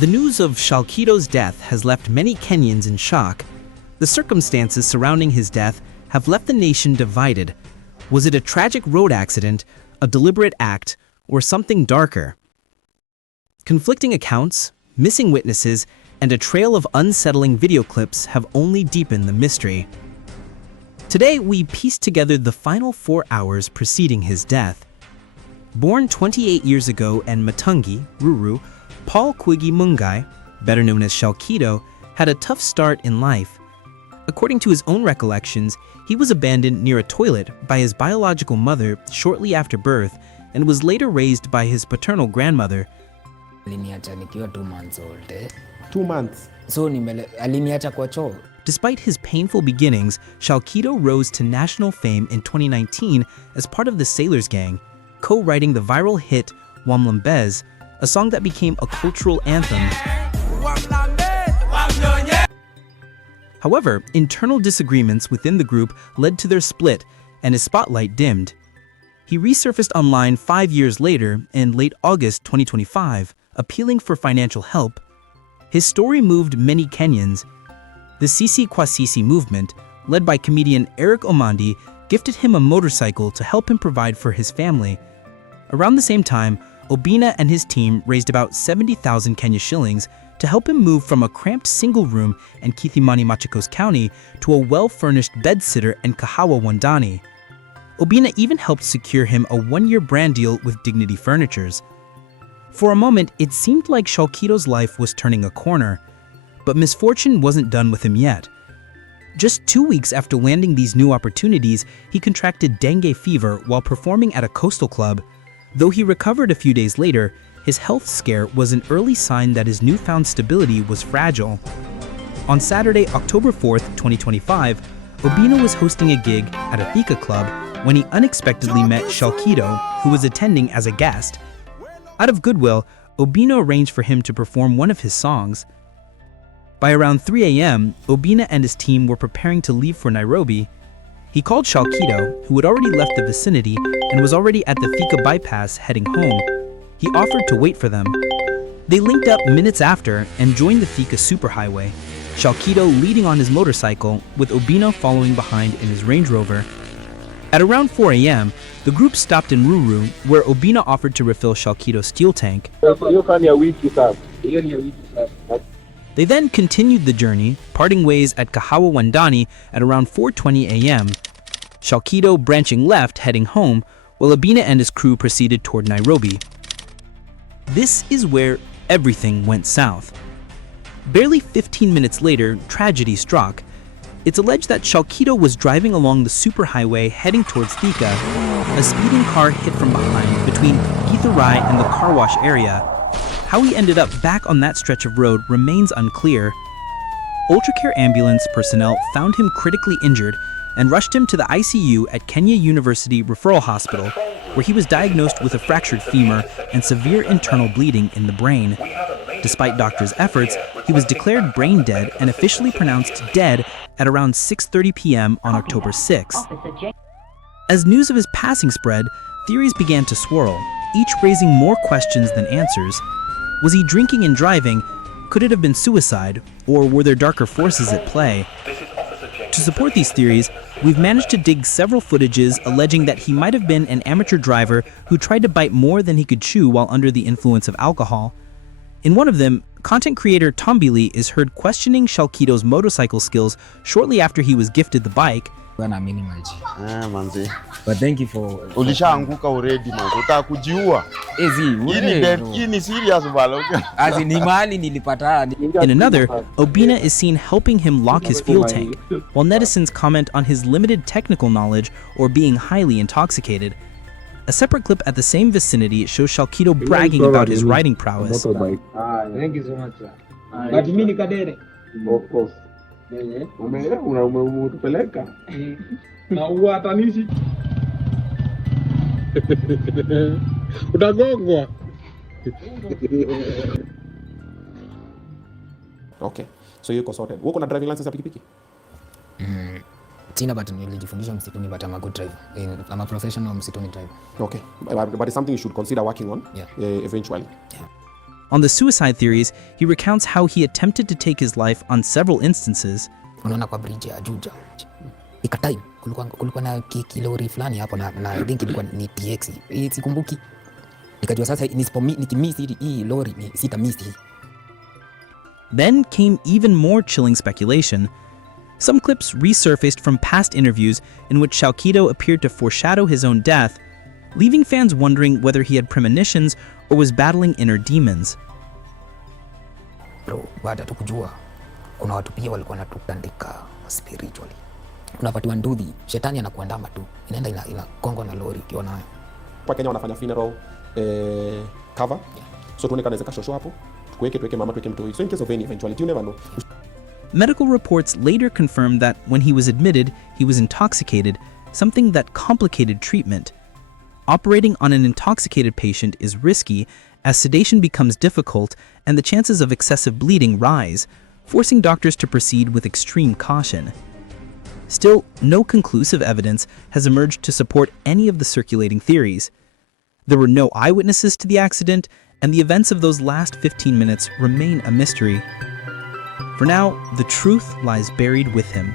The news of Shalkido's death has left many Kenyans in shock. The circumstances surrounding his death have left the nation divided. Was it a tragic road accident, a deliberate act, or something darker? Conflicting accounts, missing witnesses, and a trail of unsettling video clips have only deepened the mystery. Today, we piece together the final 4 hours preceding his death. Born 28 years ago in Matungi, Ruru, Paul Kwigi Mungai, better known as Shalkido, had a tough start in life. According to his own recollections, he was abandoned near a toilet by his biological mother shortly after birth and was later raised by his paternal grandmother. Aliniacha nikiwa 2 months old. 2 months. So aliniacha kwa choo. Despite his painful beginnings, Shalkido rose to national fame in 2019 as part of the Sailors Gang, co-writing the viral hit Wamlambez, a song that became a cultural anthem. However, internal disagreements within the group led to their split, and his spotlight dimmed. He resurfaced online 5 years later, in late August 2025, appealing for financial help. His story moved many Kenyans. The Sisi kwa Sisi movement, led by comedian Eric Omandi, gifted him a motorcycle to help him provide for his family. Around the same time, Obina and his team raised about 70,000 Kenya shillings to help him move from a cramped single room in Kithimani, Machakos County to a well-furnished bedsitter in Kahawa, Wandani. Obina even helped secure him a 1-year brand deal with Dignity Furnitures. For a moment, it seemed like Shalkido's life was turning a corner, but misfortune wasn't done with him yet. Just 2 weeks after landing these new opportunities, he contracted dengue fever while performing at a coastal club. Though he recovered a few days later, his health scare was an early sign that his newfound stability was fragile. On Saturday, October 4th, 2025, Obina was hosting a gig at a Thika club when he unexpectedly met Shalkido, who was attending as a guest. Out of goodwill, Obina arranged for him to perform one of his songs. By around 3 a.m., Obina and his team were preparing to leave for Nairobi. He called Shalkido, who had already left the vicinity and was already at the Thika bypass heading home. He offered to wait for them. They linked up minutes after and joined the Thika Superhighway, Shalkido leading on his motorcycle with Obina following behind in his Range Rover. At around 4 a.m., the group stopped in Ruru, where Obina offered to refill Shalkido's steel tank. They then continued the journey, parting ways at Kahawa Wandani at around 4:20 a.m., Shalkido branching left heading home, while Obina and his crew proceeded toward Nairobi. This is where everything went south. Barely 15 minutes later, tragedy struck. It's alleged that Shalkido was driving along the superhighway heading towards Thika. A speeding car hit from behind between Githurai and the car wash area. How he ended up back on that stretch of road remains unclear. Ultracare ambulance personnel found him critically injured and rushed him to the ICU at Kenya University Referral Hospital, where he was diagnosed with a fractured femur and severe internal bleeding in the brain. Despite doctors' efforts, he was declared brain dead and officially pronounced dead at around 6:30 p.m. on October 6. As news of his passing spread, theories began to swirl, each raising more questions than answers. Was he drinking and driving? Could it have been suicide? Or were there darker forces at play? To support these theories, we've managed to dig several footages alleging that he might have been an amateur driver who tried to bite more than he could chew while under the influence of alcohol. In one of them, content creator Tombili is heard questioning Shalkido's motorcycle skills shortly after he was gifted the bike. Manzi. But thank you for... Ulishaanguka already, manzi. Utakujiua. Hii ni serious balo. In another, Obina is seen helping him lock his fuel tank, while netizens comment on his limited technical knowledge or being highly intoxicated. A separate clip at the same vicinity shows Shalkido bragging about his riding prowess. Thank you so much, sir. Of course. Umetupeleka. Na uatanishi. Utagongwa. Okay. So you're sorted. Uko na driving license ya pikipiki? Sina, but nilijifundisha msituni, but I'm a good driver. I'm a professional msituni driver. Okay. But it's something you should consider working on eventually. Yeah. On the suicide theories, he recounts how he attempted to take his life on several instances. Unaona kwa bridge ya Juja. Ikatai kulikuwa na kilori fulani hapo na I think ilikuwa ni TX. Sikumbuki. Nikajua sasa nikimiss hii lori ni sitamiss hii. Then came even more chilling speculation. Some clips resurfaced from past interviews in which Shalkido appeared to foreshadow his own death, leaving fans wondering whether he had premonitions or was battling inner demons. Bro, baada tu kujua kuna watu pia walikuwa wanatutandika spiritually. Unapatiwa ndudhi, shetani anakuandama tu. Inaenda inagonga na lori ukiwa nayo. Kwa Kenya wanafanya funeral cover. So tuone kana zikashosho hapo. Tuweke mama tuweke mtoi. So in case of any eventuality you never know. Medical reports later confirmed that when he was admitted, he was intoxicated, something that complicated treatment. Operating on an intoxicated patient is risky as sedation becomes difficult and the chances of excessive bleeding rise, forcing doctors to proceed with extreme caution. Still, no conclusive evidence has emerged to support any of the circulating theories. There were no eyewitnesses to the accident, and the events of those last 15 minutes remain a mystery. For now, the truth lies buried with him.